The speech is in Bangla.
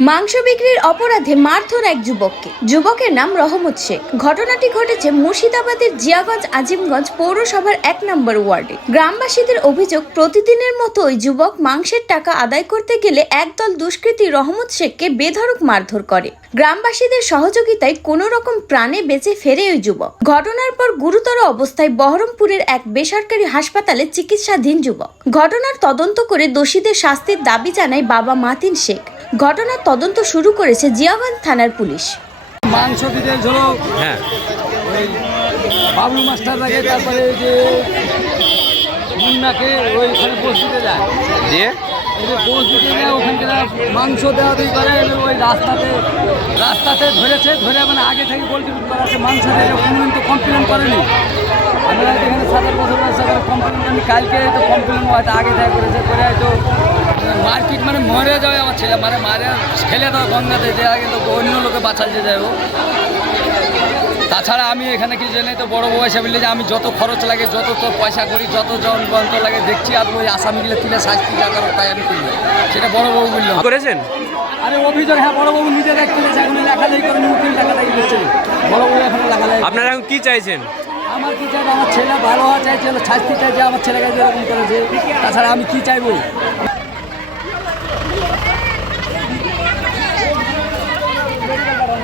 মাংস বিক্রির অপরাধে মারধর এক যুবককে। যুবকের নাম রহমত শেখ। ঘটনাটি ঘটেছে মুর্শিদাবাদের জিয়াগঞ্জ আজিমগঞ্জ পৌরসভার এক নম্বর ওয়ার্ডে। গ্রামবাসীদের অভিযোগ, প্রতিদিনের মতো ওই যুবক মাংসের টাকা আদায় করতে গেলে একদল দুষ্কৃতী রহমত শেখকে বেধড়ক মারধর করে। গ্রামবাসীদের সহযোগিতায় কোনো রকম প্রাণে বেঁচে ফেরে ওই যুবক। ঘটনার পর গুরুতর অবস্থায় বহরমপুরের এক বেসরকারি হাসপাতালে চিকিৎসাধীন যুবক। ঘটনার তদন্ত করে দোষীদের শাস্তির দাবি জানায় বাবা মাতিন শেখ। ঘটনার তদন্ত শুরু করেছে জিয়াগঞ্জ থানার পুলিশ। মাংস দিতে হলো হ্যাঁ। ওই বাবলু মাস্টার লাগে তারপরে ওই যে মুন্নাকে ওইখানে দিতে যায়। দিয়ে? যায় মাংস দেওয়া করে ওই রাস্তাতে রাস্তাতে ধরেছে ধরে মানে আগে থেকে গোলটি করা আছে মাংস দিয়ে কোনোদিন তো কমপ্লেন করেনি। আমরা এখানে সাতার বছর কমপ্লেন আমি কালকে তো কমপ্লেন হয়তো আগে থেকে করেছে করে হয়তো মারপিট মানে মরে যাবে আমার ছেলে মানে মারে ফেলে দেওয়া গঙ্গাতে দেওয়া কিন্তু অন্য লোকে বাঁচাতে যাব তাছাড়া আমি এখানে কি জানি তো বড় বয়সে বললে যে আমি যত খরচ লাগে যত তো পয়সা করি যত জন লাগে দেখছি আর ওই আসামিগুলো তুলে শাস্তি জায়গার তাই আমি তুলি সেটা বড় বাবু বলল। করেছেন? আরে অভিযোগ হ্যাঁ বড় বাবু নিজে দেখতে এখন লেখালেখি করে উকিল টাকা দেখে দিচ্ছে বড় বাবু এখন লেখালেখি আপনারা এখন কী চাইছেন? আমার কী চাইবে? আমার ছেলে ভালো হওয়া চাইছে শাস্তি চাইছে আমার ছেলেকে যেরকম করেছে। তাছাড়া আমি কী চাইব?